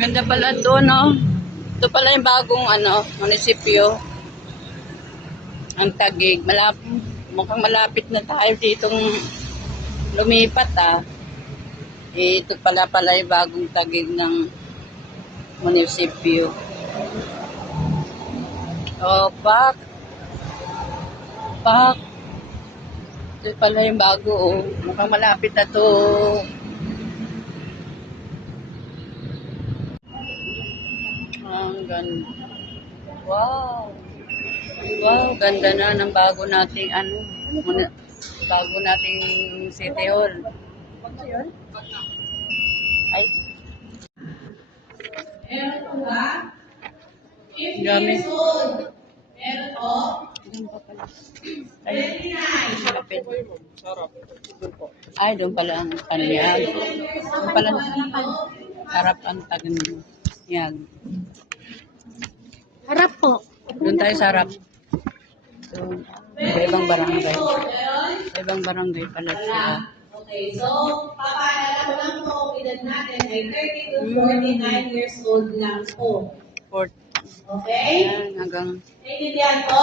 Ganda pala doon, no? Ito pala yung bagong, munisipyo. Ang Taguig. Mukhang malapit na tayo ditong lumipat, ito pala yung bagong Taguig ng munisipyo. Oh, pak. Ito pala yung bago, Mukhang malapit na to. Ang ganda. Wow. Wow, ganda na ng bago nating bago nating City Hall. Ay. Meron po ba? 50 Dami. years old. Meron po? Ay, 29. kapit. Ay, doon pala ang kanya. Doon pala harap ang Taganyag. Harap po. Doon tayo sa harap. So, ibang barangay. Ibang barangay pala siya. Okay, so, papaalala ko lang po, edad natin ay 30 to 49 years old lang po. Fort. Okay? Ayan, hanggang Naiintindihan po?